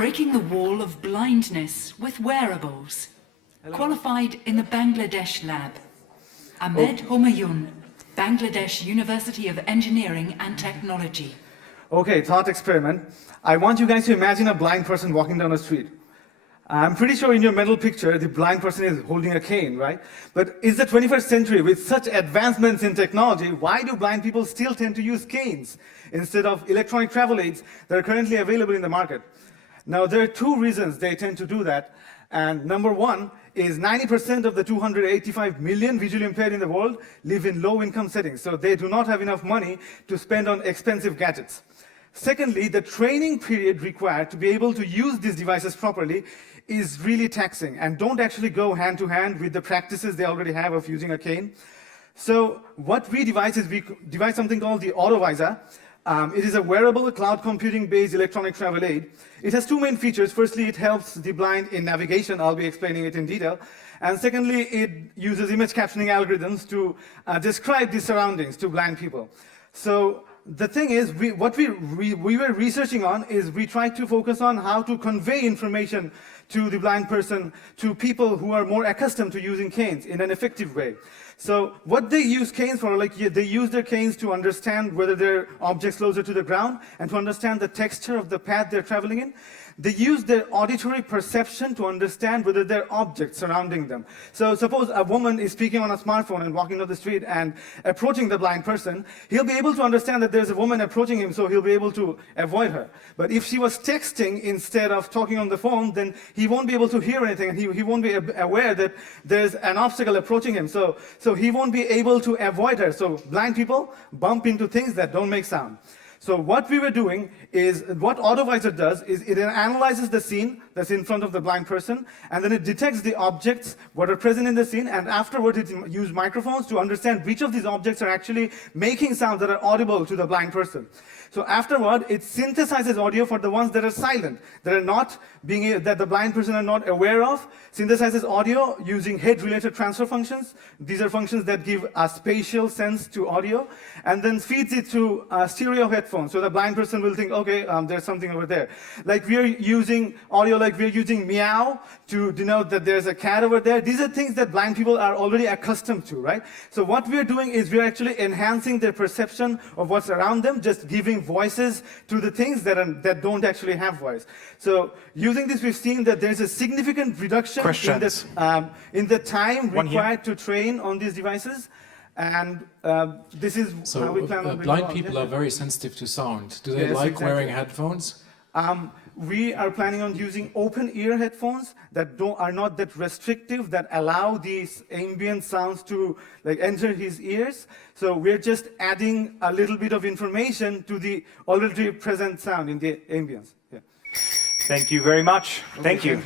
Breaking the wall of blindness with wearables. Qualified in the Bangladesh lab. Ahmed Humayun, Bangladesh University of Engineering and Technology. Okay, thought experiment. I want you guys to imagine a blind person walking down the street. I'm pretty sure in your mental picture, the blind person is holding a cane, right? But it's the 21st century with such advancements in technology, why do blind people still tend to use canes instead of electronic travel aids that are currently available in the market? Now, there are two reasons they tend to do that. And number one is 90% of the 285 million visually impaired in the world live in low-income settings, so they do not have enough money to spend on expensive gadgets. Secondly, the training period required to be able to use these devices properly is really taxing and don't actually go hand to hand with the practices they already have of using a cane. So what we devise is we devise something called the AutoVisor. It is a wearable cloud computing-based electronic travel aid. It has two main features. Firstly, it helps the blind in navigation. I'll be explaining it in detail. And secondly, it uses image captioning algorithms to describe the surroundings to blind people. So the thing is, what we were researching on is we tried to focus on how to convey information to the blind person, to people who are more accustomed to using canes in an effective way. So what they use canes for, like they use their canes to understand whether there are objects closer to the ground and to understand the texture of the path they're traveling in. They use their auditory perception to understand whether there are objects surrounding them. So suppose a woman is speaking on a smartphone and walking down the street and approaching the blind person, he'll be able to understand that there's a woman approaching him, so he'll be able to avoid her. But if she was texting instead of talking on the phone, then he won't be able to hear anything, and he won't be aware that there's an obstacle approaching him. So he won't be able to avoid her. So blind people bump into things that don't make sound. So what we were doing is, what AutoVisor does is it analyzes the scene that's in front of the blind person, and then it detects the objects what are present in the scene, and afterwards it uses microphones to understand which of these objects are actually making sounds that are audible to the blind person. So afterward, it synthesizes audio for the ones that are silent, that are not that the blind person are not aware of, synthesizes audio using head-related transfer functions. These are functions that give a spatial sense to audio, and then feeds it to stereo headphones. So the blind person will think, okay, there's something over there. Like we're using audio, like we're using meow to denote that there's a cat over there. These are things that blind people are already accustomed to, right? So what we're doing is we're actually enhancing their perception of what's around them, just giving voices to the things that don't actually have voice. So using this, we've seen that there's a significant reduction in the time required to train on these devices. And this is how we plan on blind people are very sensitive to sound. Do they like wearing headphones? We are planning on using open ear headphones that are not that restrictive, that allow these ambient sounds to enter his ears. So we're just adding a little bit of information to the already present sound in the ambience. Yeah. Thank you very much. Thank you.